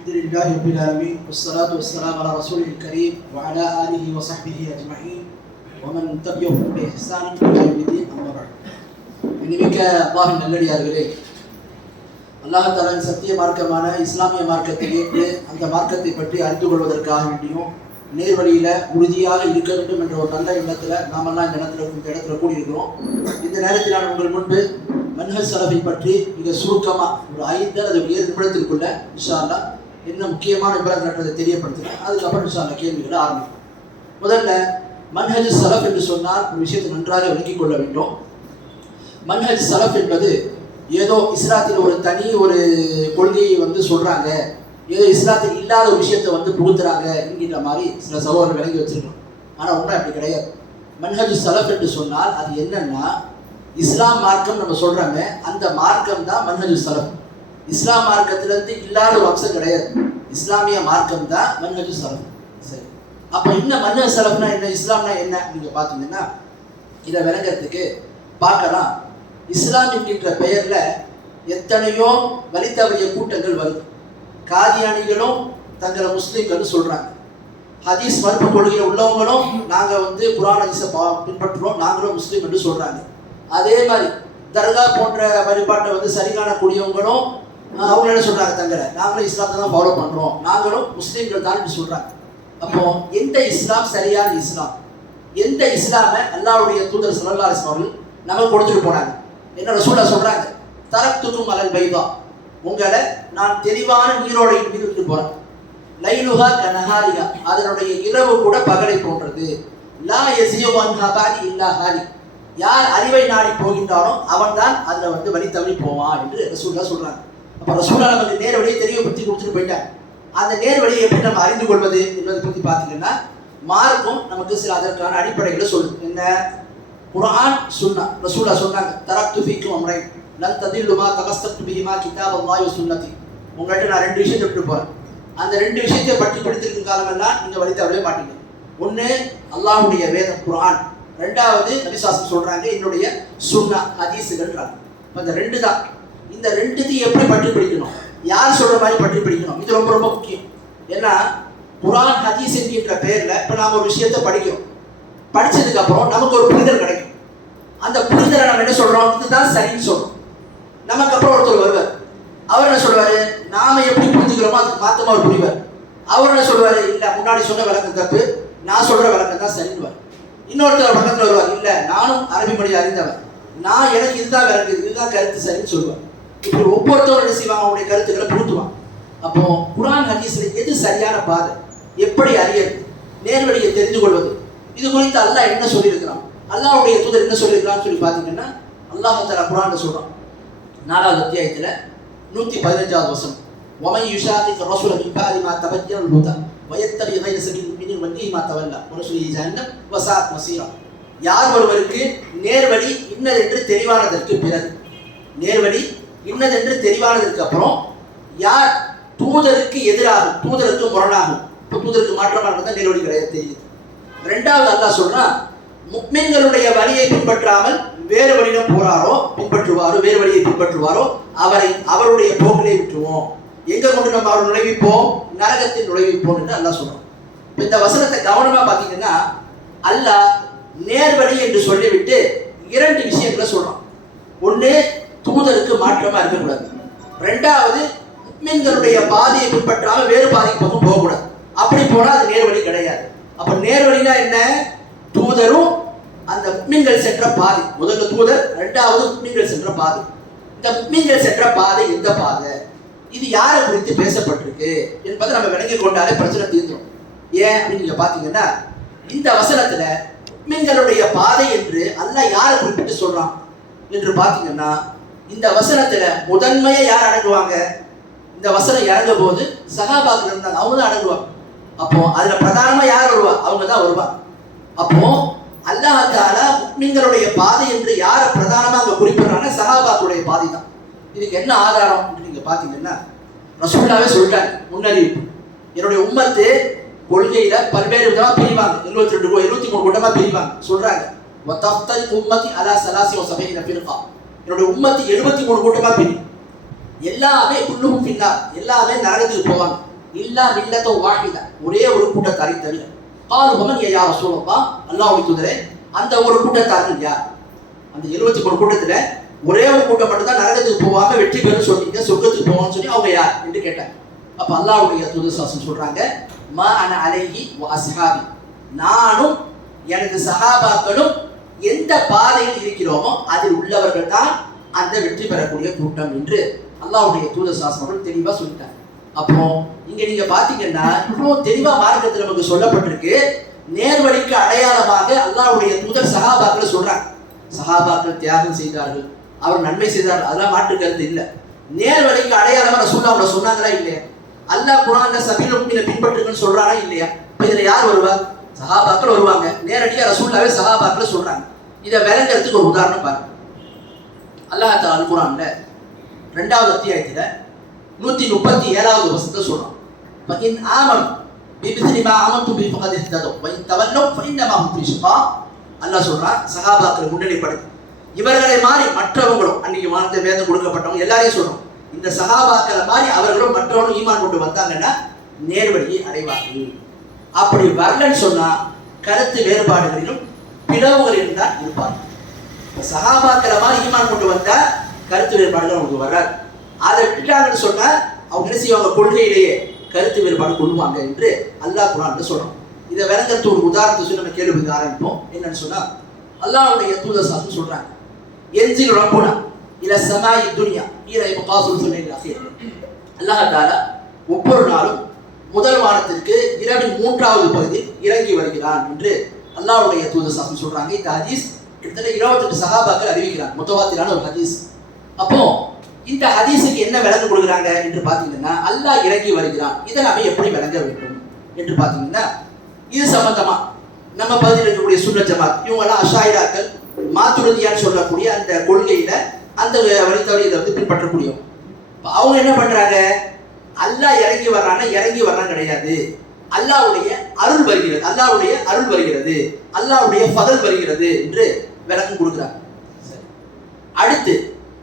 الحمد لله رب العالمين والصلاة والسلام على رسوله الكريم وعلى آله وصحبه أجمعين ومن تبعهم بإحسان إلى يوم الدين أما بعد. இனிமிக்க அல்லாஹ்வின் நல்லடியார்களே, அல்லாஹ் தஆலாவின் சத்திய மார்க்கமான இஸ்லாமிய மார்க்கத்தை ஏற்று அந்த மார்க்கத்தை பற்றி அறிந்து கொள்வதற்காக வேண்டியும் நேர்வழியில உறுதியாக இருக்க வேண்டும் என்ற ஒரு நல்ல எண்ணத்தில் நாமெல்லாம் இந்த இடத்துல கூடியிருக்கிறோம். இந்த நேரத்தில் நான் உங்கள் முன்பு மன்ஹஜ் ஸலஃபை பற்றி மிக சுருக்கமாக ஒரு 5 அல்லது 7 நிமிடத்திற்குள்ள இன்ஷா அல்லாஹ் என்ன முக்கியமான விவரங்களை தெரியப்படுத்துகிறேன். அதுக்கப்புறம் இன்ஷா அல்லாஹ் கேள்விகளை ஆரம்பிக்கும். முதல்ல மன்ஹஜ் ஸலஃப் என்று சொன்னால் ஒரு விஷயத்தை நன்றாக விளங்கிக் கொள்ள வேண்டும். மன்ஹஜ் ஸலஃப் என்பது ஏதோ இஸ்லாத்தில் ஒரு தனி ஒரு கொள்கையை சொல்றாங்க, ஏதோ இஸ்லாத்தில் இல்லாத ஒரு விஷயத்தை புகுத்துறாங்க என்கின்ற மாதிரி சில சகோதரர்கள் விளங்கி வச்சிருக்கோம். ஆனால் உண்மை அப்படி கிடையாது. மன்ஹஜ் ஸலஃப் என்று சொன்னால் அது என்னன்னா, இஸ்லாம் மார்க்கம் நம்ம சொல்றாங்க, அந்த மார்க்கம் தான் மன்ஹஜ் ஸலஃப். இஸ்லாம் மார்க்கத்திலிருந்து இல்லாத ஒரு அம்சம் கிடையாது. இஸ்லாமிய மார்க்கம் தான் மன்ஹஜ் ஸலஃப். சரி, அப்போ என்ன மன்ஹஜ் ஸலஃப்னா என்ன, இஸ்லாம்னா என்ன நீங்க பார்த்தீங்கன்னா இதை விளங்கிறதுக்கு பார்க்கலாம். இஸ்லாம் என்கின்ற பெயர்ல எத்தனையோ வழி தவறிய கூட்டங்கள் வருது. காதியானிகளும் தங்களை முஸ்லீம்கள் சொல்றாங்க, ஹதீஸ் மறுப்பு கொள்கையில் உள்ளவங்களும் நாங்கள் குர்ஆன் ஹதீஸை பின்பற்றுறோம், நாங்களும் முஸ்லீம் என்று சொல்றாங்க. அதே மாதிரி தர்கா போன்ற வழிபாட்டை சரி காணக்கூடியவங்களும் அவங்க என்ன சொல்றாங்க, தங்களை நாங்களும் இஸ்லாத்தை தான் ஃபாலோ பண்றோம், நாங்களும் முஸ்லீம்கள் தான் என்று சொல்றாங்க. அப்போ எந்த இஸ்லாம் சரியான இஸ்லாம், எந்த இஸ்லாமை அல்லாஹ்வுடைய தூதர் ஸல்லல்லாஹு அலைஹி வஸல்லம் அவர்கள் நமக்கு கொடுத்துட்டு போனாங்க? என்ன ரசூலுல்லாஹ் சொல்றாங்க, தரக்துக்கும் அலல் பைதா, உங்களை நான் தெளிவான நீரோடையின் மீது விட்டு போறேன். லைலுஹா கனஹாரிஹா, அதனுடைய இரவு கூட பகலை போன்றது. லா யஸியு அன்ஹா பாதி இல்லா ஹாலி, யார் அறிவை நாடி போகின்றானோ அவன் தான் அதில் வழி தவறி போவான் என்று ரசூலுல்லாஹ் சொல்றாங்க. அப்போ ரசூலுல்லாஹ் நமக்கு நேர் வழியை தெரியப்படுத்தி கொடுத்துட்டு போயிட்டாங்க. அந்த நேர் வழியை எப்படி நம்ம அறிந்து கொள்வது என்பதை பற்றி பார்த்தீங்கன்னா, மார்க்கும் நமக்கு சில அதற்கான அடிப்படைகளை சொல்லுது. என்ன, குர்ஆன் சுன்னா. ரசூலுல்லாஹ் சொன்னாங்க, தரக்து ஃபீக்கும் அம்ரைன் லன் ததில்லு மா தமஸ்ஸக்து பிஹிமா கிதாபல்லாஹி வ சுன்னதி. உங்கள்கிட்ட நான் 2 விஷயத்தை விட்டு போறேன், அந்த 2 விஷயத்தை பற்றி படித்திருக்கும் காலமெல்லாம் நீங்க வழி தவறவே மாட்டீங்க. ஒன்று அல்லாஹ்வுடைய வேதம் குர்ஆன், 2வது நபி ஸல்லல்லாஹு சொல்றாங்க என்னுடைய சுன்னா ஹதீஸ்கள்ன்றாங்க. இந்த 2 தான். இந்த 2த்தையும் எப்படி பற்றி பிடிக்கணும், யார் சொல்ற மாதிரி பற்றி பிடிக்கணும், இது ரொம்ப ரொம்ப முக்கியம். ஏன்னா குர்ஆன் ஹதீஸ் என்கின்ற பெயர்ல இப்போ நாம ஒரு விஷயத்தை படிக்கிறோம், படிச்சதுக்கு அப்புறம் நமக்கு ஒரு புரிதல் கிடைக்கும். அந்த புரிதலை நம்ம என்ன சொல்றோம், இதுதான் சரின்னு சொல்றோம். நமக்கு அப்புறம் ஒருத்தர் வருவார், அவர் என்ன சொல்லுவாரு, நாம எப்படி புரிஞ்சுக்கிறோமோ அதுக்கு மாத்தமா ஒரு புரிவார். அவர் என்ன சொல்லுவாரு, இல்ல முன்னாடி சொன்ன விளக்கம் தப்பு, நான் சொல்ற விளக்கம் தான் சரின்னு. இன்னொருத்தர் பக்கத்தில் வருவார், இல்ல நானும் அரபி மொழி அறிந்தவன், நான் எனக்கு இதுதான் விளக்கு, இதுதான் கருத்து சரின்னு சொல்லுவார். இப்படி ஒவ்வொருத்தரும் என்ன செய்வாங்க, அவங்களுடைய கருத்துக்களை புகுத்துவாங்க. அப்போ குர்ஆன் ஹதீஸ்ல எது சரியான பாதை, எப்படி அறியறது, நேர்வழியை தெரிந்து கொள்வது, இது குறித்து அல்லாஹ் என்ன சொல்லியிருக்கிறான், அல்லாஹ்வுடைய தூதர் என்ன சொல்லியிருக்கிறான்னு சொல்லி பார்த்தீங்கன்னா, அல்லாஹ் தஆலா குர்ஆன்ல சொல்றான் 4வது அத்தியாயத்துல 115வது வசனம், வமன் யுஷாகிக் ரசூல மின் பஅதி மா தபய்யன அல்-ஹுதா வயத்தபி கைர சபீலில் முஃமினீன் வல்லீஹி மா தவல்லா வனுஸ்லிஹி ஜஹன்னம் வஸாஅத் மஸீரா. யார் ஒருவருக்கு நேர்வழி இன்னதென்று தெரிவானதற்கு பிறகு, நேர்வழி இன்னதென்று தெரிவானதற்கு அப்புறம் யார் தூதருக்கு எதிராகும், தூதருக்கு முரணாகும், தூதருக்கு மாற்றமாக இருந்தால் நேர்வழி கிடையாது தெரியுது. 2வது அல்லாஹ் சொல்றான், முஃமின்களுடைய வழியை பின்பற்றாமல் வேறு வழியில போறாரோ பின்பற்றுவாரோ, வேறு வழியை பின்பற்றுவாரோ அவருடைய போக்கிலே விட்டுருவோம். எங்க கொண்டு நம்ம அவர் நுழைவிப்போம், நரகத்தில் நுழைவிப்போம் என்று அல்லாஹ் சொல்றோம். இந்த வசனத்தை கவனமா பார்த்தீங்கன்னா, அல்லாஹ் நேர்வழி என்று சொல்லிவிட்டு 2 விஷயங்களை சொல்றான். ஒன்று, தூதருக்கு மாற்றமா இருக்கக்கூடாது. 2வது, முஃமின்களுடைய பாதையை பின்பற்றாமல் வேறு பாதைக்கு பக்கம் போகக்கூடாது. அப்படி போனா அது நேர்வழி கிடையாது. அப்ப நேர்வழினா என்ன, தூதரும் அந்த முஃமின்கள் சென்ற பாதை, முதல்ல தூதர், 2வது முஃமின்கள் சென்ற பாதை. இந்த முஃமின்கள் சென்ற பாதை எந்த பாதை, இது யாரை குறித்து பேசப்பட்டிருக்கு என்பதை நம்ம விளங்கிக் கொண்டாலே பிரச்சனை தீர்ந்துடும். ஏன் அப்படின்னு நீங்க பாத்தீங்கன்னா, இந்த வசனத்துல முஃமின்களுடைய பாதை என்று அல்லாஹ் யாரை குறிப்பிட்டு சொல்றான் என்று பாத்தீங்கன்னா, இந்த வசனத்துல முதன்மையா யார் அடங்குவாங்க, இந்த வசனம் இறங்கும் போது சஹாபாக்கள் இருந்தாங்க, அவங்க தான் அடங்குவாங்க. அப்போ அதுல பிரதானமா யார் வருவா, அவங்க தான் வருவாங்க. அப்போ அல்லாஹ் தஆலா முஃமின்களுடைய பாதை என்று யாரை பிரதானமாக குறிப்பிடுறாங்கன்னா சஹாபாக்களுடைய பாதை தான். இதுக்கு என்ன ஆதாரம் என்று நீங்க பாத்தீங்கன்னா, ரசூலுல்லாஹ்வே சொல்லிட்டாங்க முன்னறிவிப்பு, என்னுடைய உம்மத்து கொள்கையில பல்வேறு விதமா பிரிவாங்க, 73 கூட்டமா பிரிவாங்க. சொல்றாங்க, வதஃப்தல் உம்மத்தி அலா 73 ஃபிர்கா, என்னுடைய உம்மத்து 73 கூட்டமா பிரியும். எல்லாமே குல்லுஹும் ஃபின்னார், எல்லாமே நரகத்துக்கு போவாங்க. இல்லா மில்லத்தோ வாஹிதா, ஒரே ஒரு கூட்டத்தாரை தவிர. காலு வமன் யா ரசூலல்லாஹ், அல்லாஹ்வுடைய தூதரே அந்த ஒரு கூட்டத்தார்கள் யார்? அந்த 73 கூட்டத்துல ஒரே ஒரு கூட்டம் மட்டும் தான் நரகத்துக்கு போவாங்க, வெற்றி பெறும் சொன்னீங்க, சொர்க்கத்துக்கு போவான்னு சொல்லி அவங்க யார் என்று கேட்டாங்க. அப்ப அல்லாஹ்வுடைய தூதர் ஸல்லல்லாஹு சொல்றாங்க, மா அன அலைஹி வ அஸ்ஹாபி, நானும் எனது சஹாபாக்களும் எந்த பாதையில் இருக்கிறோமோ அதில் உள்ளவர்கள் தான் அந்த வெற்றி பெறக்கூடிய கூட்டம் என்று அல்லாஹ்வுடைய தூதர் ஸல்லல்லாஹு அலைஹி தெளிவா சொல்லிட்டாங்க. அப்போ இங்க நீங்க பாத்தீங்கன்னா இவ்வளவு தெளிவா மார்க்கத்தில் நமக்கு சொல்லப்பட்டிருக்கு. நேர்வழிக்கு அடையாளமாக அல்லாஹ்வுடைய தூதர் சஹாபாக்களை சொல்றாங்க. சஹாபாக்கள் தியாகம் செய்தார்கள், அவர் நன்மை செய்தார்கள், அதெல்லாம் மாற்று கருத்து இல்லை. நேர்வழிக்கு அடையாளமா ரசூலுல்லாஹ் சொன்னாங்களா இல்லையா? அல்லாஹ் குர்ஆன்ல சபீல் முஃமினை பின்பற்றுங்கன்னு சொல்றானா இல்லையா? இப்ப இதுல யார் வருவா? சஹாபாக்கள் வருவாங்க. நேரடியா ரசூலுல்லாஹ்வே சஹாபாக்களை சொல்றாங்க. இதை விளங்குறதுக்கு ஒரு உதாரணம் பாருங்க. அல்லாஹ் தஆலா குர்ஆன்ல 2வது அத்தியாயத்துல 137வது வசனத்தை சொல்றான். ஃபஇன் ஆமனு பிமிஸ்லி மா ஆமன்து பிஹி ஃபகத் இஹ்ததவ் வ இன் தவல்லவ் ஃபஇன்னமா ஹும் ஃபீ ஷிகாக். அல்லாஹ் சொல்றான், சஹாபாக்கள் முன்னிலைப்படுத்தி இவர்களை மாதிரி மற்றவங்களும், அன்னைக்கு வானத்தை வேதம் கொடுக்கப்பட்டவங்க எல்லாரையும் சொல்றோம், இந்த சஹாபாக்களை மாதிரி அவர்களும் மற்றவங்களும் ஈமான் கொண்டு வந்தாங்கன்னா நேர்வழியை அடைவார்கள். அப்படி வரலன்னு சொன்னா கருத்து வேறுபாடுகளிலும் பிளவுகளிலும் தான் இருப்பார்கள். சஹாபாக்களை மாதிரி ஈமான் கொண்டு வந்தா கருத்து வேறுபாடுகள் அவங்களுக்கு வராது. அதை விட்டுட்டாங்கன்னு சொன்னா அவங்க என்ன செய்வாங்க? கொள்கையிலேயே கருத்து வேறுபாடு கொள்வாங்க என்று அல்லாஹ் குர்ஆன்ல சொல்றோம். இதை விளங்கறதுக்கு ஒரு உதாரணத்தை சொல்லி நம்ம கேள்வி ஆரம்பிப்போம். என்னன்னு சொன்னா, அல்லாஹ்வுடைய தூதர் ஸல்லல்லாஹு சொல்றாங்க, என்ஜில் ரப்புனா இல ஸமாஇ துன்யா ஈர இப்காசுல் ஃபுலைல் அஃபீர். அல்லாஹ் தஆலா ஒவ்வொரு நாளும் முதல் வானத்திற்கு இரவின் 3வது பகுதியில் இறங்கி வருகிறான் என்று அல்லாஹ்வுடைய தூதர் ஸல்லல்லாஹு சொல்றாங்க. இந்த ஹதீஸ் கிட்டத்தட்ட 28 சஹாபாக்கள் அறிவிக்கிறாங்க, முத்தவாத்திரான ஒரு ஹதீஸ். அப்போ இந்த ஹதீஸுக்கு என்ன விளக்கம் கொடுக்குறாங்க என்று பார்த்தீங்கன்னா, அல்லாஹ் இறங்கி வருகிறான், இதை நாம எப்படி விளங்க வேண்டும் என்று பார்த்தீங்கன்னா, இது சம்பந்தமா நம்ம பகுதியில் இருக்கக்கூடிய சுன்னத் ஜமாத் இவங்கெல்லாம் அஷாயிராக்கள் மாத்துருதியான்னு சொல்லக்கூடிய அந்த கொள்கையில அந்த வழித்தவரை இதை வந்து பின்பற்றக்கூடிய அவங்க என்ன பண்றாங்க? அல்லாஹ் இறங்கி வர்றான்னா இறங்கி வர்றான் கிடையாது, அல்லாஹ்வுடைய அருள் வருகிறது, அல்லாஹ்வுடைய அருள் வருகிறது, அல்லாஹ்வுடைய ஃபதல் வருகிறது என்று விளக்கம் கொடுக்குறாங்க. அடுத்து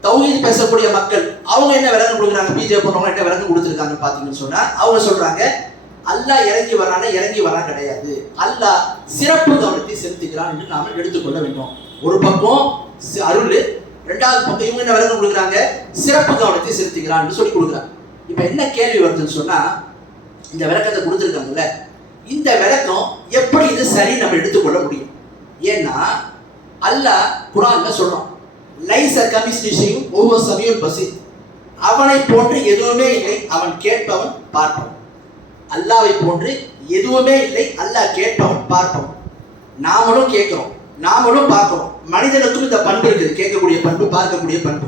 தௌஹீத் பேசக்கூடிய மக்கள் அவங்க என்ன விளக்கம் கொடுக்குறாங்க? பிஜே போன்றவங்க என்ன விளக்கம் கொடுத்துருக்காங்கன்னு பார்த்தீங்கன்னு சொன்னா, அவங்க சொல்றாங்க, அல்லாஹ் இறங்கி வரானா இறங்கி வரான் கிடையாது, அல்லாஹ் சிறப்பு கவனத்தை செலுத்துகிறான் என்று நாம எடுத்துக்கொள்ள வேண்டும். ஒரு பக்கம் அருள், 2வது பக்கம் இவங்க என்ன விளக்கம் கொடுக்குறாங்க? சிறப்பு கவனத்தை செலுத்துகிறான் சொல்லி கொடுக்குறாங்க. இப்ப என்ன கேள்வி வருதுன்னு சொன்னா, இந்த விளக்கத்தை கொடுத்துருக்காங்கல்ல, இந்த விளக்கம் எப்படி இது சரி நம்ம எடுத்துக்கொள்ள முடியும்? ஏன்னா அல்லாஹ் குர்ஆன்ல சொல்றான், லைஸ கமிஸ்லி ஷைஉன் வ ஹுவ ஸமீஉல் பஸீர், அவனை போன்று எதுவுமே இல்லை, அவன் கேட்பவன் பார்ப்பவன். அல்லாஹ்வை போன்று எதுவுமே இல்லை, அல்லாஹ் கேட்பவன் பார்ப்பவன். நாமளும் கேட்கிறோம், நாமளும் பார்க்கிறோம். மனிதனுக்கும் இந்த பண்பு இருக்குது, கேட்கக்கூடிய பண்பு, பார்க்கக்கூடிய பண்பு.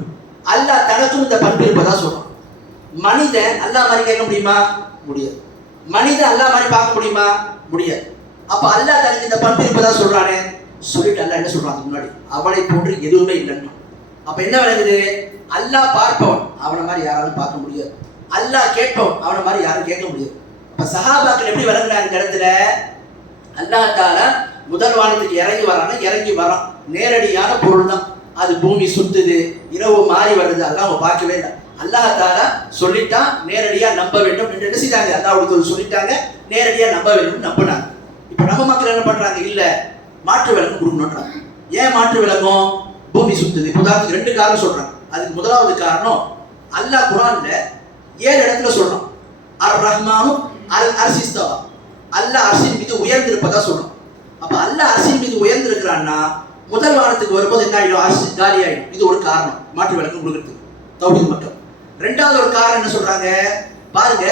அல்லாஹ் தனக்கும் இந்த பண்பு இருப்பதா சொல்றான். மனிதன் அல்லாஹ் மாதிரி கேட்க முடியுமா? முடியாது. மனிதன் அல்லாஹ் மாதிரி பார்க்க முடியுமா? முடியாது. அப்ப அல்லாஹ் தனக்கு இந்த பண்பு இருப்பதா சொல்றானே, சொல்லிட்டு அல்லாஹ் என்ன சொல்றான்? முன்னாடி அவனை போன்று எதுவுமே இல்லைன்னு. அப்ப என்ன விளங்குது? அல்லாஹ் பார்ப்பவன், அவனை மாதிரி யாராலும் பார்க்க முடியாது. அல்லாஹ் கேட்பவன், அவனை மாதிரி யாரும் கேட்க முடியாது. அப்ப சஹாபாக்கள் எப்படி விளங்குறாங்க? இந்த இடத்துல அல்லாஹ் தஆலா முதல் வானத்துக்கு இறங்கி வரானா இறங்கி வரான், நேரடியான பொருள் தான். அது பூமி சுத்துது, இரவு மாறி வருது, அதெல்லாம் அவங்க பார்க்கவே இல்லை. அல்லாஹ் தஆலா சொல்லிட்டான், நேரடியா நம்ப வேண்டும் என்று என்ன செய்தாங்க? அல்லாஹ்வுடைய சொல்லிட்டாங்க, நேரடியா நம்ப வேண்டும், நம்பினாங்க. இப்ப நம்ம மக்கள் என்ன பண்றாங்க? இல்ல, மாற்று விளக்கம் கொடுக்கணும்ன்றாங்க. ஏன் மாற்று விளக்கம்? பூமி சுத்துது. உதாரணத்துக்கு 2 காரணம் சொல்றாங்க. அதுக்கு முதலாவது காரணம், அல்லாஹ் குர்ஆன்ல 7 இடத்துல சொல்றான், அர் ரஹ்மானு அல் அர்ஷி இஸ்தவா, அல்லாஹ் அர்ஷின் மீது உயர்ந்திருப்பதா சொல்றான். அப்ப அல்லாஹ் அர்ஷின் மீது உயர்ந்திருக்கிறான்னா முதல் வானத்துக்கு வரும்போது என்ன ஆயிடும்? அர்ஷ் காலி ஆயிடும். இது ஒரு காரணம் மாற்று விளக்கம் கொடுக்கிறது தௌஹீத் மக்கள். 2வது ஒரு காரணம் என்ன சொல்றாங்க பாருங்க,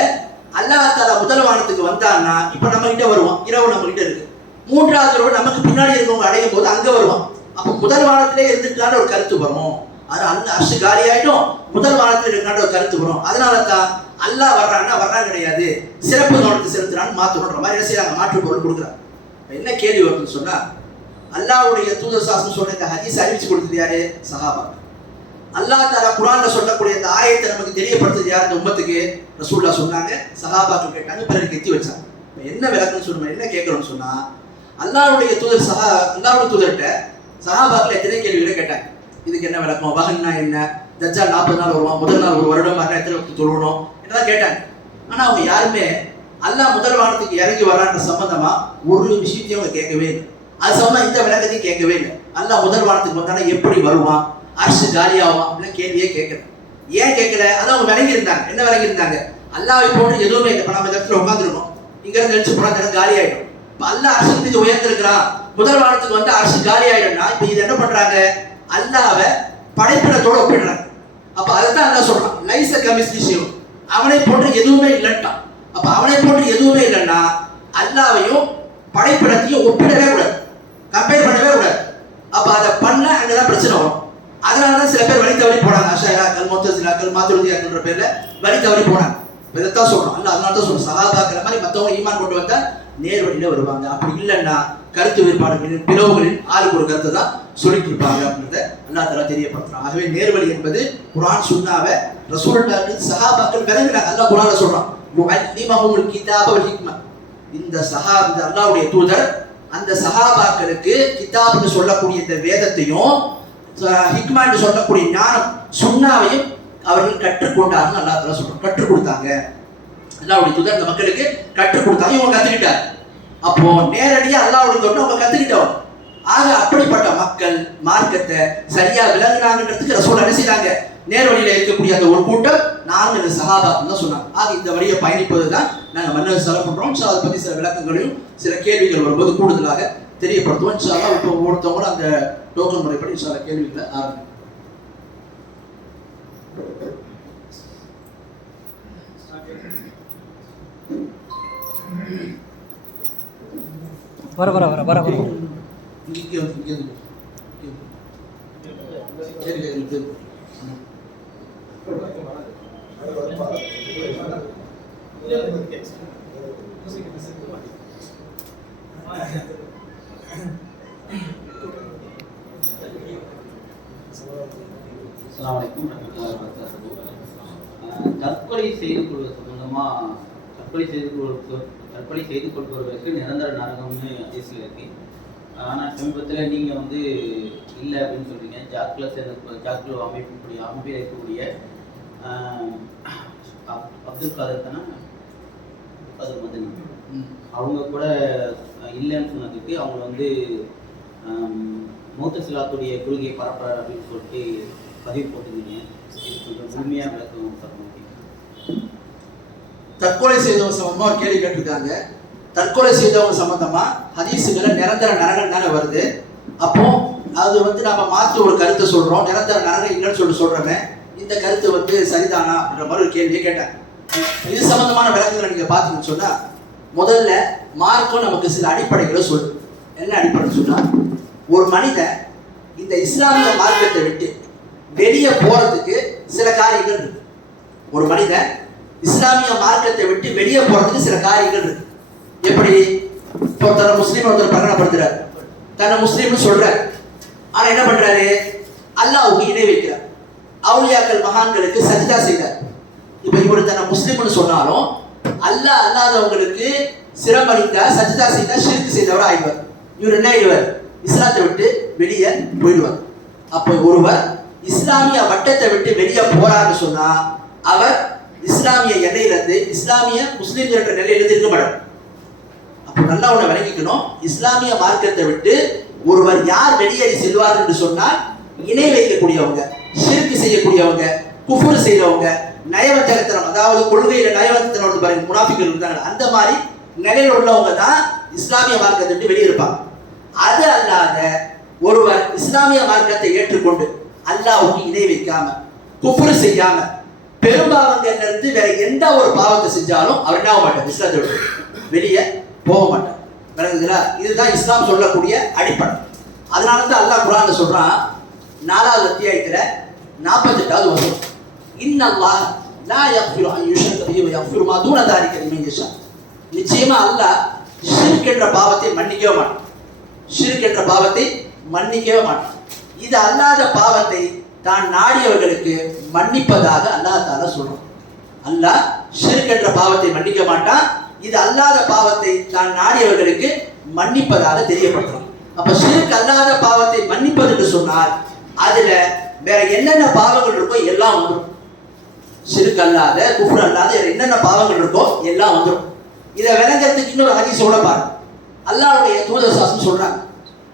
அல்லாஹ் தஆலா முதல் வானத்துக்கு வந்தான்னா இப்ப நம்ம கிட்ட வருவான், இரவு நம்ம கிட்ட இருக்கு. 3வது இரவு நமக்கு பின்னாடி இருக்கவங்க அடையும் போது அங்க வருவான். அப்ப முதல் வானத்திலே இருந்துட்டான ஒரு கருத்து வரும். அது அர்ஷ் காலி ஆயிடும், முதல் வானத்தில் இருக்கான ஒரு கருத்து வரும். அதனால தான் அல்லாஹ் வர்றான்னா வர்றான் கிடையாது, சிறப்பு கவனத்தை செலுத்துறான்னு மாற்றணுன்ற மாதிரி என்ன செய்யறாங்க? மாற்று பொருள் கொடுக்குறாங்க. என்ன கேள்வி வருதுன்னு சொன்னா, அல்லாஹ்வுடைய தூதர் ஸல்லல்லாஹு சொன்ன இந்த ஹதீஸ் அறிவிச்சு கொடுத்தது யாரு? சஹாபாக்கள். அல்லாஹ் தஆலா குர்ஆன்ல சொல்லக்கூடிய இந்த ஆயத்தை நமக்கு தெரியப்படுத்துறது யார்? இந்த உம்மத்துக்கு ரசூலுல்லாஹ் சொன்னாங்க, சஹாபாக்கள் கேட்டாங்க, பிறகு கெத்தி வச்சாங்க. என்ன விளக்கம் சொல்லணும், என்ன கேட்கணும்னு சொன்னா, அல்லாஹ்வுடைய தூதர் அல்லாஹ்வுடைய தூதர்கிட்ட சஹாபாக்கள் எத்தனை கேள்விகளை கேட்டாங்க. இதுக்கு என்ன விளக்கம்? வஹன்னா என்ன? தஜ்ஜால் 40 நாள் வருவான், முதல் நாள் ஒரு வருடம் வரணும், எத்தனை வக்து தொழுவணும் என்றதான் கேட்டாங்க. ஆனா அவங்க யாருமே அல்லாஹ் முதல் வானத்துக்கு இறங்கி வரான்ற சம்பந்தமா ஒரு விஷயத்தையும் அவங்க கேட்கவே இல்லை. அது சம்பந்தமா இந்த விளக்கத்தையும் கேட்கவே இல்லை. அல்லாஹ் முதல் வானத்துக்கு வந்தானா எப்படி வருவான், அர்ஷ் காலியாகுவான் அப்படின்னு கேள்வியே கேட்கல. ஏன் கேட்கல? அதான் அவங்க விளங்கி இருந்தாங்க. என்ன விளங்கி இருந்தாங்க? அல்லாஹ்வை போன்று எதுவுமே இல்லை. இப்ப நம்ம இந்த இடத்துல உட்காந்துருக்கோம், இங்க இருந்து கழிச்சு போனா இந்த இடம் காலி ஆயிடும். இப்ப அல்லாஹ் அர்ஷ் மீது உயர்ந்திருக்கிறான், முதல் வானத்துக்கு வந்து அர்ஷ் காலி ஆயிடும்னா இப்ப இது என்ன பண்றாங்க? அல்லாஹ்வை படைப்பிடத்தோட ஒப்பிடுறாங்க. அப்ப அதைத்தான் அல்லாஹ் சொல்றான், லைஸ கமிஸ்லி ஷைஉன், அவனை போன்று எதுவுமே இல்லைன்ட்டான். அப்ப அவனை போன்று எதுவுமே இல்லைன்னா அல்லாஹ்வையும் படைப்பிடத்தையும் ஒப்பிடவே கூடாது, கம்பேர் பண்ணவே கூடாது. அப்ப அதை பண்ண அங்கதான் பிரச்சனை வரும். அதனாலதான் சில பேர் வழி தவறி போனாங்க. அஷாயிராக்கள், முத்தஸிலாக்கள், மாதுரிதியாக்கள்ன்ற பேர்ல வழி தவறி போனாங்க. இதைத்தான் சொல்றோம். அல்ல அதனால தான் சொல்றோம், சஹாபாக்கள் மாதிரி மற்றவங்க ஈமான் கொண்டு வந்தா நேர் வழியில வருவாங்க. அப்படி இல்லைன்னா கருத்து வேறுபாடுகளின் பிளவுகளின் ஆளுக்கு ஒரு கருத்தை தான் சொல்லிட்டு இருப்பாங்க அப்படின்றத அல்லாஹ் தஆலா தெரியப்படுத்துறான். ஆகவே நேர்வழி என்பது குர்ஆன் சுன்னாவை ரசூலுல்லாஹி சஹாபாக்கள் விளங்கினாங்க. அல்லாஹ் குர்ஆன்ல சொல்றான், யுஅல்லிமுஹுல் கிதாப வல் ஹிக்ம. இந்த அல்லாஹ்வுடைய தூதர் அந்த சஹாபாக்களுக்கு கிதாப்னு சொல்லக்கூடிய இந்த வேதத்தையும் ஹிக்மான்னு சொல்லக்கூடிய ஞானம் சுன்னாவையும் அவர்கள் கற்றுக்கொண்டார்கள். அல்லாஹ் தஆலா சொல்றான், கற்றுக் கொடுத்தாங்க. அல்லாஹ்வுடைய தூதர் அந்த மக்களுக்கு கற்றுக் கொடுத்தாங்க, இவங்க கத்துக்கிட்டாங்க. அப்போ நேரடியா அல்லாஹ்வுடைய தூதர் அவங்க கத்துக்கிட்டவங்க. ஆக அப்படிப்பட்ட மக்கள் மார்க்கத்தை சரியா விளங்குனாங்கன்றதுக்கு ரசூல் என்ன செய்றாங்க? நேர் வழியில இருக்கக்கூடிய அந்த ஒரு கூட்டம் நானும் இந்த சஹாபாக்கள் தான் சொன்னாங்க. ஆக இந்த வழியை பயணிப்பது தான் நாங்கள் மன்னர் செலவு பண்றோம். இன்ஷா அல்லாஹ் அதை பத்தி சில விளக்கங்களையும் சில கேள்விகள் வரும்போது கூடுதலாக தெரியப்படுத்துவோம். இன்ஷா அல்லாஹ் இப்போ ஒவ்வொருத்தவங்களும் அந்த டோக்கன் முறைப்படி இன்ஷா அல்லாஹ் கேள்விகளை ஆரம்பிக்கும். வர வர வர வர வர இங்கே தற்கொலை செய்து கொள்வது சம்பந்தமா, தற்கொலை செய்து கொள்பவர்களுக்கு நிரந்தர நரகம்னு ஹதீஸ்ல இருக்கு. ஆனால் சமீபத்தில் நீங்கள் வந்து இல்லை அப்படின்னு சொல்றீங்க. ஜாக்ல அமைப்பில் இருக்கக்கூடிய அப்துல் காதர் தானே, அது மதனி, அவங்க கூட இல்லைன்னு சொன்னதுக்கு அவங்க வந்து முத்தஸிலாத்துடைய கொள்கையை பரப்புறாரு அப்படின்னு சொல்லிட்டு பதிவு போட்டுருந்தீங்க. உண்மையாக விளக்கம் தரணும். தற்கொலை செய்தவங்க சம்பந்தமா ஒரு கேள்வி கேட்டிருக்காங்க. தற்கொலை செய்தவங்க சம்பந்தமா ஹதீஸுகளை நிரந்தர நரகம் தானே வருது. அப்போ அது வந்து நம்ம மாற்றி ஒரு கருத்தை சொல்றோம், நிரந்தர நரகம் இல்லைன்னு சொல்றோமே, இந்த கருத்து வந்து சரிதானா அப்படின்ற மாதிரி ஒரு கேள்வியை கேட்டாங்க. இது சம்பந்தமான விளக்கங்களை நீங்க பார்த்தீங்கன்னு சொன்னா, முதல்ல மார்க்கம் நமக்கு சில அடிப்படைகளை சொல்லு. என்ன அடிப்படைன்னு சொன்னா, ஒரு மனிதன் இந்த இஸ்லாமிய மார்க்கத்தை விட்டு வெளியே போறதுக்கு சில காரியங்கள் இருக்கு. ஒரு மனிதன் இஸ்லாமிய மார்க்கத்தை விட்டு வெளியே போறதுக்கு சில காரியங்கள் இருக்கு. எப்படி? ஒருத்தர் முஸ்லீம் ஒருத்தர் பிரகடனப்படுத்துறாரு, தன்னை முஸ்லீம்னு சொல்றாரு. ஆனா என்ன பண்றாரு? அல்லாஹ்வுக்கு இணை வைக்கிறார், அவுலியாக்கள் மகான்களுக்கு சஜ்தா செய்தார். இப்ப இவர் தன்னை முஸ்லீம்னு சொன்னாலும் அல்லாஹ் அல்லாதவங்களுக்கு சிரமளித்தா சஜ்தா செய்தா ஷிர்க் செய்தவர் ஆயிடுவார். இவர் என்ன ஆயிடுவார்? இஸ்லாத்தை விட்டு வெளியே போயிடுவார். அப்ப ஒருவர் இஸ்லாமிய வட்டத்தை விட்டு வெளியே போறாருன்னு சொன்னா அவர் இஸ்லாமிய எல்லையிலிருந்து இஸ்லாமிய முஸ்லீம் என்ற நிலையிலிருந்து இருக்க மாட்டார். அப்ப நல்லா ஒண்ணு விளங்கிக்கணும், இஸ்லாமிய மார்க்கத்தை விட்டு ஒருவர் யார் வெளியேறி செல்வார் என்று சொன்னால் இணை வைக்கக்கூடியவங்க, ஷிர்க் செய்யக்கூடியவங்க, குஃபுர் செய்யறவங்க, நயவஞ்சகத்தனம், அதாவது கொள்கையில நயவஞ்சகத்தனம் பாருங்க, முனாஃபிக்கள் இருந்தாங்க, அந்த மாதிரி நிலையில் உள்ளவங்க தான் இஸ்லாமிய மார்க்கத்தை விட்டு வெளியே இருப்பாங்க. அது அல்லாத ஒருவர் இஸ்லாமிய மார்க்கத்தை ஏற்றுக்கொண்டு அல்லாஹ்வுக்கு இணை வைக்காம குஃபுர் செய்யாம பெரும்பாவங்கள்ல இருந்து வேற எந்த ஒரு பாவத்தை செஞ்சாலும் அவர் என்ன ஆக மாட்டார்? இஸ்லாத்தை விட்டு வெளியே போக மாட்டார். விளங்குதுங்களா? இதுதான் இஸ்லாம் சொல்லக்கூடிய அடிப்படை. அதனால தான் அல்லாஹ் குர்ஆன்ல சொல்றான், 4வது அத்தியாயத்துல 48வது வசனம், இன்னல்லாஹ் லா யக்ஃபிரு அன் யுஷ்ரக பிஹி வ யக்ஃபிரு மா தூன ذلك லிமன் யஷா. நிச்சயமா அல்லாஹ் ஷிர்க் என்ற பாவத்தை மன்னிக்கவே மாட்டான். ஷிர்க் என்ற பாவத்தை மன்னிக்கவே மாட்டான். இது அல்லாத பாவத்தை தான் நாடியவர்களுக்கு மன்னிப்பதாக அல்லாஹ் தஆலா சொல்றான். அல்லாஹ் ஷிர்க் என்ற பாவத்தை மன்னிக்க மாட்டான், இது அல்லாத பாவத்தை தான் நாடியவர்களுக்கு மன்னிப்பதாக தெரியப்படுத்துறான். அப்ப ஷிர்க் அல்லாத பாவத்தை மன்னிப்பது என்று சொன்னால் அதுல வேற என்னென்ன பாவங்கள் இருக்கோ எல்லாம் வந்துடும். ஷிர்க் அல்லாத குஃப்ர் அல்லாத என்னென்ன பாவங்கள் இருக்கோ எல்லாம் வந்துடும். இதை விளங்கறதுக்கு இன்னொரு ஹதீஸோட பாருங்க. அல்லாஹ்வுடைய தூதர் சாசம் சொல்றாங்க,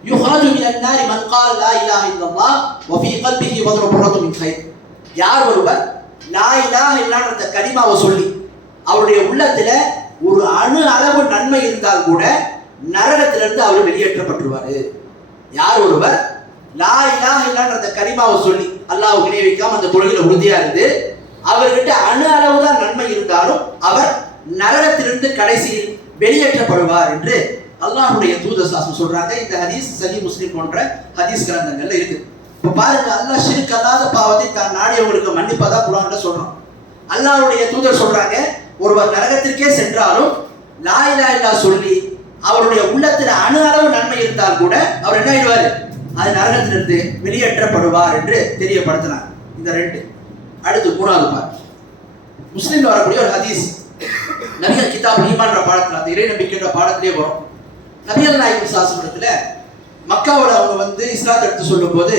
யுஹ்ரஜு மினன் நாரி மன் கால லா இலாஹ இல்லல்லாஹ் வ ஃபீ கல்பிஹி வத்ரபுரத்து மின் கைர். யார் ஒருவர் லா இலாஹ இல்லல்லாஹ்ன்ற கலிமாவை சொல்லி அவருடைய உள்ளத்துல ஒரு அணு அளவு நன்மை இருந்தால் கூட நரகத்திலிருந்து அவர் வெளியேற்றப்பட்டுருவாரு. யார் ஒருவர் லா இலாஹ இல்லல்லாஹ்ன்ற கலிமாவை சொல்லி அல்லாஹ்வுக்கு இணை வைக்காம அந்த கொள்கையில உறுதியா இருந்து அவர்கிட்ட அணு அளவு தான் நன்மை இருந்தாலும் அவர் நரகத்திலிருந்து கடைசியில் வெளியேற்றப்படுவார் என்று அல்லாஹ்வுடைய தூதர் சாசம் சொல்றாங்க. இந்த ஹதீஸ் சஹீஹ் முஸ்லிம் போன்ற ஹதீஸ் கிரந்தங்கள்ல இருக்கு. இப்ப பாருங்க, அல்லாஹ் ஷிர்க் அல்லாத பாவத்தை தான் நாடியவங்களுக்கு மன்னிப்பதா குர்ஆன்ல சொல்றான். அல்லாஹ்வுடைய தூதர் சொல்றாங்க, ஒருவர் நரகத்திற்கே சென்றாலும் லா இலாஹ இல்லல்லாஹ் சொல்லி அவருடைய உள்ளத்துல அணு அளவு நன்மை இருந்தால் கூட அவர் என்ன ஆயிடுவாரு, அது நரகத்திலிருந்து வெளியேற்றப்படுவார் என்று தெரியப்படுத்தினார். இந்த ரெண்டு. அடுத்து மூணாவது பார், முஸ்லிம்ல வரக்கூடிய ஒரு ஹதீஸ் நபிகள் கிதாப் ஈமான்ற பாடத்துல, அந்த இறை நம்பிக்கைன்ற பாடத்திலே வரும். நபிகள் நாயகம் சாசனத்துல மக்காவோட அவங்க வந்து இஸ்லாத்தை எடுத்து சொல்லும் போது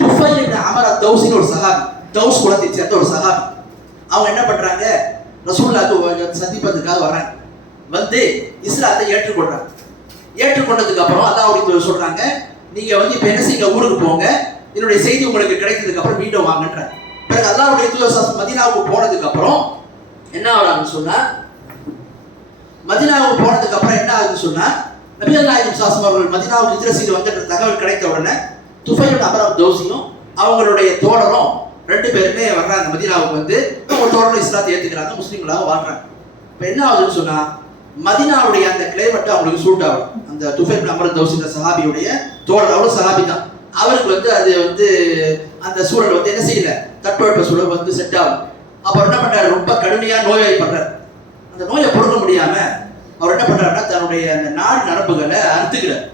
துஃபைல் இப்னு அமர் அத்-தௌஸின்னு ஒரு சஹாபி, தௌஸ் குலத்தை சேர்ந்த ஒரு சஹாபி, அவங்க என்ன பண்றாங்க, ரசூலுல்லாஹ்வை சந்திப்பதற்காக வராங்க. வந்து இஸ்லாத்தை ஏற்றுக்கொள்றாங்க. ஏற்றுக்கொண்டதுக்கு அப்புறம் அல்லாஹ்வுடைய சொல்றாங்க, நீங்க வந்து இப்ப என்ன செய்யுங்க, ஊருக்கு போங்க, என்னுடைய செய்தி உங்களுக்கு கிடைத்ததுக்கு அப்புறம் மீண்டும் வாங்கன்றாங்க. பிறகு அல்லாஹ்வுடைய தூதர் மதீனாவுக்கு போனதுக்கு அப்புறம் என்ன ஆகுறாங்கன்னு சொன்னா, மதீனாவுக்கு போனதுக்கு அப்புறம் என்ன ஆகுதுன்னு சொன்னா, நபிகள் நாயகம் சாசம் அவர்கள் மதீனாவுக்கு ஹிஜ்ரத் செய்து வந்த தகவல் கிடைத்த உடனே துஃபைல் இப்னு அமர் அத்-தௌஸியும் அவங்களுடைய தோழரும் ரெண்டு பேருமே வர்றாங்க மதீனாவுக்கு. வந்து அவங்க தோழரும் இஸ்லாத்தை ஏத்துக்கிறாங்க, முஸ்லீம்களாக வாழ்றாங்க. இப்போ என்ன ஆகுதுன்னு சொன்னா, மதீனாவுடைய அந்த கிளைமேட் அவங்களுக்கு சூட் ஆகும். அந்த துஃபைல் இப்னு அமர் அத்-தௌஸி சஹாபியுடைய தோழர், அவரும் சஹாபி தான், அவருக்கு வந்து அது வந்து அந்த சூழல் வந்து என்ன செய்யல, தட்பவெட்ப சூழல் வந்து செட் ஆகும். அப்புறம் என்ன பண்றாரு, ரொம்ப கடுமையா நோய்வாய்ப்படுறாரு. அந்த நோயை பொறுக்க முடியாம அவர் என்ன பண்றாருன்னா, தன்னுடைய அந்த நாடி நரம்புகளை அறுத்துக்கிறார்.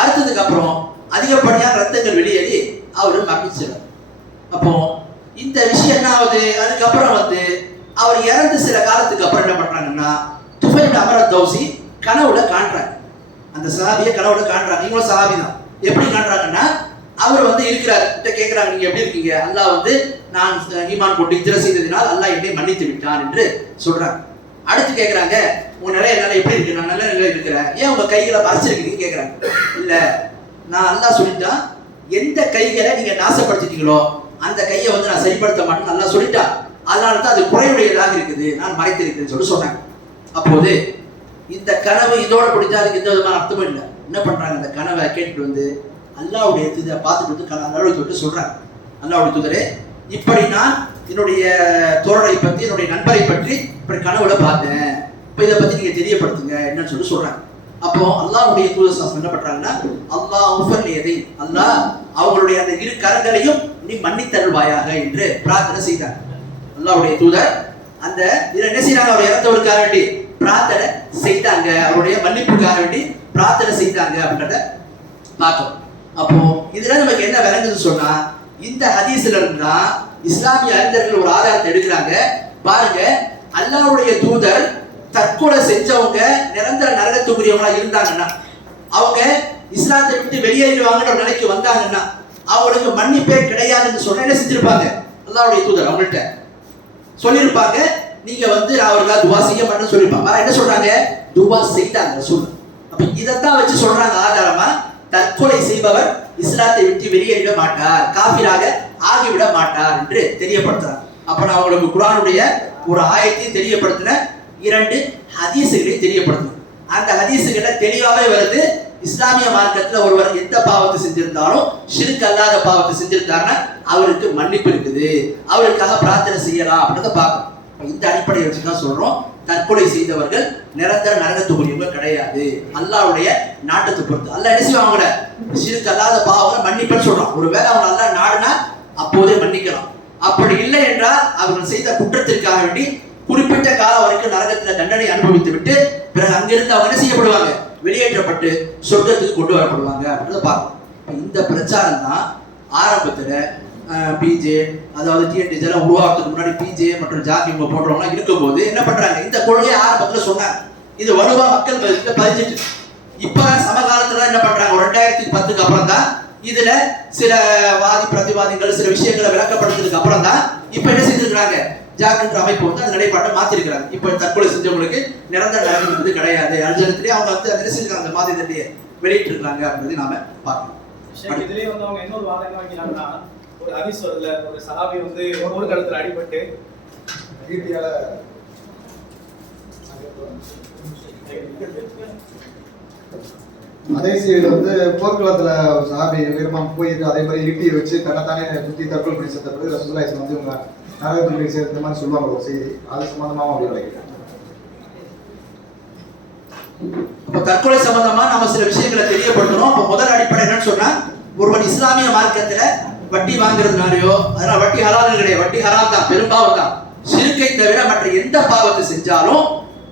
அறுத்ததுக்கு அப்புறம் அதிகப்படியான ரத்தங்கள் வெளியேறி அவரு மரணிச்சிடார். அப்போ இந்த விஷயம் என்ன ஆகுது, அதுக்கப்புறம் வந்து அவர் இறந்து சில காலத்துக்கு அப்புறம் என்ன பண்றாங்கன்னா, துஃபைல் இப்னு அமர் அத்-தௌஸி கனவுல காண்றாங்க. அந்த சஹாபியை கனவுல காண்றாங்க. இவங்களும் சஹாபி தான். எப்படி காண்றாங்கன்னா, அவர் வந்து இருக்கிறார், கிட்ட கேட்கிறாங்க, நீங்க எப்படி இருக்கீங்க, அல்லாஹ் வந்து நான் ஈமான் கொண்டு ஹிஜ்ரத் செய்ததினால் அல்லாஹ் என்னை மன்னித்து விட்டான் என்று சொல்றாங்க. அடுத்து கேட்கிறாங்க, உங்க நிலை என்னால எப்படி இருக்கு, நான் நல்ல நிலையில இருக்கிறேன், ஏன் உங்க கைகளை மறைச்சிருக்கீங்கன்னு கேட்கிறாங்க. இல்ல, நான் அல்லாஹ் சொல்லிட்டான், எந்த கைகளை நீங்க நாசப்படுத்திட்டீங்களோ அந்த கையை வந்து நான் சரிப்படுத்த மாட்டேன்னு அல்லாஹ் சொல்லிட்டான், அதனால தான் அது குறைவுடையதாக இருக்குது, நான் மறைத்திருக்கிறேன்னு சொல்லி சொன்னாங்க. அப்போது இந்த கனவு இதோட பிடிச்சா அதுக்கு எந்த விதமான அர்த்தமும் இல்லை. என்ன பண்றாங்க, அந்த கனவை கேட்டுட்டு வந்து அல்லாஹ்வுடைய தூதரை பார்த்துட்டு வந்து அல்லாஹ்வுடைய தூதர் சொல்றாங்க, அல்லாஹ்வுடைய தூதரே, இப்படி நான் என்னுடைய தோழரை பற்றி, என்னுடைய நண்பரை பற்றி இப்படி கனவுல பார்த்தேன், இப்போ இதை பத்தி நீங்க தெரியப்படுத்துங்க என்னன்னு சொல்லி சொல்றாங்க. அப்போ அல்லாஹ்வுடைய தூதர் சாசம் என்ன பண்றாங்கன்னா, அல்லாஹ் உஃபர்லியதை, அல்லாஹ் அவங்களுடைய அந்த இரு கரங்களையும் நீ மன்னித்தருள்வாயாக என்று பிரார்த்தனை செய்தாங்க. அல்லாஹ்வுடைய தூதர் அந்த இதில் என்ன செய்யறாங்க, அவர் இறந்தவருக்காக வேண்டி பிரார்த்தனை செய்தாங்க, அவருடைய மன்னிப்புக்காக வேண்டி பிரார்த்தனை செய்தாங்க அப்படின்றத பார்க்கணும். அப்போ இதுல நமக்கு என்ன விளங்குதுன்னு சொன்னா, இந்த ஹதீஸ்ல இருந்தா இஸ்லாமிய அறிஞர்கள் ஒரு ஆதாரத்தை எடுக்கிறாங்க. பாருங்க, அல்லாஹ்வுடைய தூதர் தற்கொலை செஞ்சவங்க நிரந்தர நரகத்துக்குரியவங்களா இருந்தாங்கன்னா, அவங்க இஸ்லாத்தை விட்டு வெளியேறிடுவாங்கன்ற நிலைக்கு வந்தாங்கன்னா, அவங்களுக்கு மன்னிப்பே கிடையாதுன்னு சொன்ன என்ன செஞ்சிருப்பாங்க, அல்லாஹ்வுடைய தூதர் அவங்கள்ட்ட சொல்லியிருப்பாங்க, நீங்க வந்து அவர்களா துவா செய்ய மாட்டேன்னு சொல்லியிருப்பாங்க. என்ன சொல்றாங்க, துவா செய்தாங்க சொல்லு. அப்ப இதைத்தான் வச்சு சொல்றாங்க ஆதாரமா, தற்கொலை செய்பவர் இஸ்லாத்தை விட்டு வெளியேறிட மாட்டார், காபிராக ஆகிவிட மாட்டார் என்று தெரியப்படுத்துறாங்க. அப்ப நான் உங்களுக்கு குர்ஆனுடைய ஒரு ஆயத்தை தெரியப்படுத்தின, இரண்டு ஹதீசுகளை தெரியப்படுத்தணும். அந்த ஹதீசுகளை தெளிவாகவே வருது, இஸ்லாமிய மார்க்கத்தில் ஒருவர் எந்த பாவத்தை செஞ்சிருந்தாலும் ஷிர்க் அல்லாத பாவத்தை செஞ்சிருந்தாருன்னா அவருக்கு மன்னிப்பு இருக்குது, அவருக்காக பிரார்த்தனை செய்யலாம் அப்படின்றத பார்க்கணும். இந்த அடிப்படையை வச்சுதான் சொல்றோம், தற்கொலை செய்தவர்கள் நிரந்தர நரகத்துக்குரியவங்க கிடையாது, அல்லாஹ்வுடைய நாட்டத்தை பொறுத்து. அல்லாஹ் என்ன செய்வாங்க, ஷிர்க் அல்லாத பாவங்களை மன்னிப்புன்னு சொல்றோம். ஒருவேளை அவங்க அல்லாஹ் நாடுனா அப்போதே மன்னிக்கலாம். அப்படி இல்லை என்றால் அவர்கள் செய்த குற்றத்திற்காக வேண்டி குறிப்பிட்ட காலம் வரைக்கும் நரகத்துல தண்டனை அனுபவித்து விட்டு பிறகு அங்கிருந்து அவங்க என்ன செய்யப்படுவாங்க, வெளியேற்றப்பட்டு சொர்க்கத்துக்கு கொண்டு வரப்படுவாங்க அப்படின்றத பார்க்கணும். இந்த பிரச்சாரம் தான் ஆரம்பத்துல பிஜே, அதாவது டிஎன்டிஜே எல்லாம் உருவாக்குறதுக்கு முன்னாடி பிஜே மற்றும் ஜாதி போன்றவங்க இருக்கும்போது என்ன பண்றாங்க, இந்த கொள்கையை ஆரம்பத்துல சொன்னாங்க, இது வலுவா மக்கள் பதிஞ்சிட்டு. இப்ப சமகாலத்துல என்ன பண்றாங்க, 2010க்கு அப்புறம் தான் இதுல சில வாதி பிரதிவாதிகள் சில விஷயங்களை விளக்கப்படுறதுக்கு அப்புறம் தான் இப்ப என்ன செஞ்சிருக்காங்க, ஜாக்குன்ற அமைப்பு வந்து அந்த நிலைப்பாட்டை மாத்திருக்கிறாங்க. இப்போ தற்கொலை செஞ்சவங்களுக்கு நிரந்தர நரகம் என்பது கிடையாது. அர்ஜென்டினாலே அவங்க வந்து அந்த நினைச்சிருக்காங்க, அந்த மாதிரி தண்டையை வெளியிட்டு இருக்காங்க அப்படின்றத நாம பார்க்கணும். இதுலயே வந்து அவங்க இன்னொரு வாதம் என்ன வைக்கிறாங்கன்னா, ஒரு ஹதீஸ் வருதுல, ஒரு சஹாபி வந்து ஒரு காலத்துல அடிபட்டு அதே சைடு வந்து போர்க்களத்துல சஹாபி வீரமா போயிட்டு அதே மாதிரி ஈட்டியை வச்சு தன்னைத்தானே சுத்தி தற்கொலை பண்ணி செத்த பிறகு ரசூலுல்லாஹி வந்து இவங்க நரகத்துக்கு சேர்த்த மாதிரி சொல்லுவாங்க ஒரு செய்தி. அது சம்பந்தமாவும் அப்படி நினைக்கிறேன். அப்ப தற்கொலை சம்பந்தமா நம்ம சில விஷயங்களை தெரியப்படுத்தணும். அப்ப முதல் அடிப்படை என்னன்னு சொன்னா, ஒருவன் இஸ்லாமிய மார்க்கத்துல வட்டி வாங்குறதுனாலயோ, அதனால வட்டி ஹலால் கிடையாது, வட்டி ஹராம் தான், பெரும்பாவம் தான். ஷிர்கை தவிர மற்ற எந்த பாவத்தை செஞ்சாலும்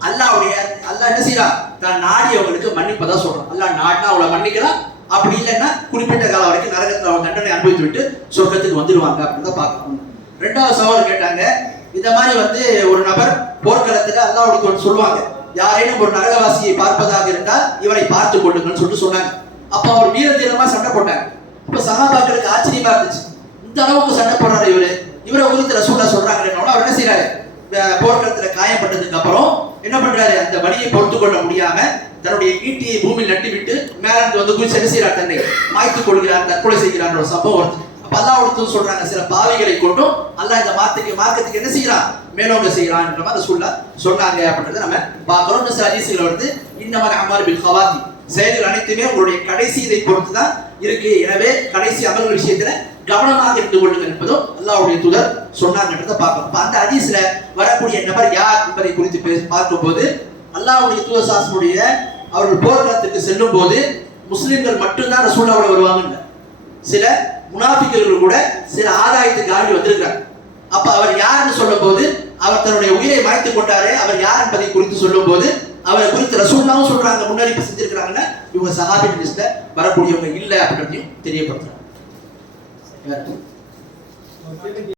அல்லாஹ் என்ன செய்யறான், தான் நாடியவங்களுக்கு மன்னிப்பதா சொல்றான். அல்லாஹ் நாடினா அவளை மன்னிக்கலாம், அப்படி இல்லைன்னா குறிப்பிட்ட காலம் வரைக்கும் நரகத்துல அவங்க தண்டனை அனுபவித்து விட்டு சொர்க்கத்துக்கு வந்துடுவாங்க அப்படின்னு பார்க்கணும். ரெண்டாவது சவால் கேட்டாங்க, இந்த மாதிரி வந்து ஒரு நபர் போர்க்களத்துல அல்லாஹ்வுக்கு சொல்லுவாங்க, யாரேனும் ஒரு நரகவாசியை பார்ப்பதாக இருந்தால் இவரை பார்த்து கொள்ளுங்கன்னு சொல்லிட்டு சொன்னாங்க. அப்ப அவர் வீர தீரமா சண்டை போட்டாங்க. இப்ப சஹாபாக்களுக்கு ஆச்சரியமா இருந்துச்சு, இந்த அளவுக்கு சண்டை போடுறாரு இவரை குறித்து ரசூலுல்லாஹ் சொல்றாங்க. அவர் என்ன செய்யறாரு, போர்க்களத்துல காயப்பட்டதுக்கு அப்புறம் என்ன பண்றாரு, அந்த வலியை பொறுத்து கொள்ள முடியாம தன்னுடைய ஈட்டியை பூமியில் நட்டி விட்டு மேலிருந்து வந்து குதிச்சு என்ன செய்யறார், தன்னை மாய்த்துக் கொள்கிறார், தற்கொலை செய்கிறார் ஒரு சம்பவம் வருது. அப்ப அல்லாஹ் சொல்றாங்க, சில பாவிகளை கொண்டும் அல்லாஹ் இந்த மார்க்கத்துக்கு என்ன செய்யறான், மேலோங்க செய்யறான் என்ற மாதிரி ரசூலுல்லாஹ் சொன்னாங்க அப்படின்றத நம்ம பார்க்கிறோம். சில ஹதீஸ்கள் வருது, இன்னமல் அமாலு பில் ஹவாத்தி, செயல்கள் அனைத்துமே உங்களுடைய கடைசி இதை பொறுத்து தான் இருக்கு. எனவே கடைசி அமல்கள் விஷயத்துல கவனமாக இருந்து கொள்ளுங்கள் என்பதும் அல்லாஹ்வுடைய தூதர் சொன்னாங்கன்றத பார்க்கணும். அந்த ஹதீஸ்ல வரக்கூடிய நபர் யார் என்பதை குறித்து பார்க்கும்போது, அல்லாஹ்வுடைய தூதர் சாஸ்முடைய அவர்கள் போர்க்களத்துக்கு செல்லும் போது முஸ்லிம்கள் மட்டும்தான் ரசூலுல்லாஹோட வருவாங்க. சில முனாஃபிக்குகள் கூட சில ஆதாயத்துக்காக வந்திருக்கிறார். அப்ப அவர் யாருன்னு சொல்லும் போது, அவர் தன்னுடைய உயிரை மாய்த்து கொண்டாரே அவர் யார் என்பதை குறித்து சொல்லும் போது, அவரை குறித்து ரசூலுல்லாஹ் சொல்றாங்க, முன்னறிவிப்பு செஞ்சிருக்கிறாங்கன்னா இவங்க சஹாபி லிஸ்ட்ல வரக்கூடியவங்க இல்ல அப்படின்றதையும் தெரியப்படுத்துறாங்க.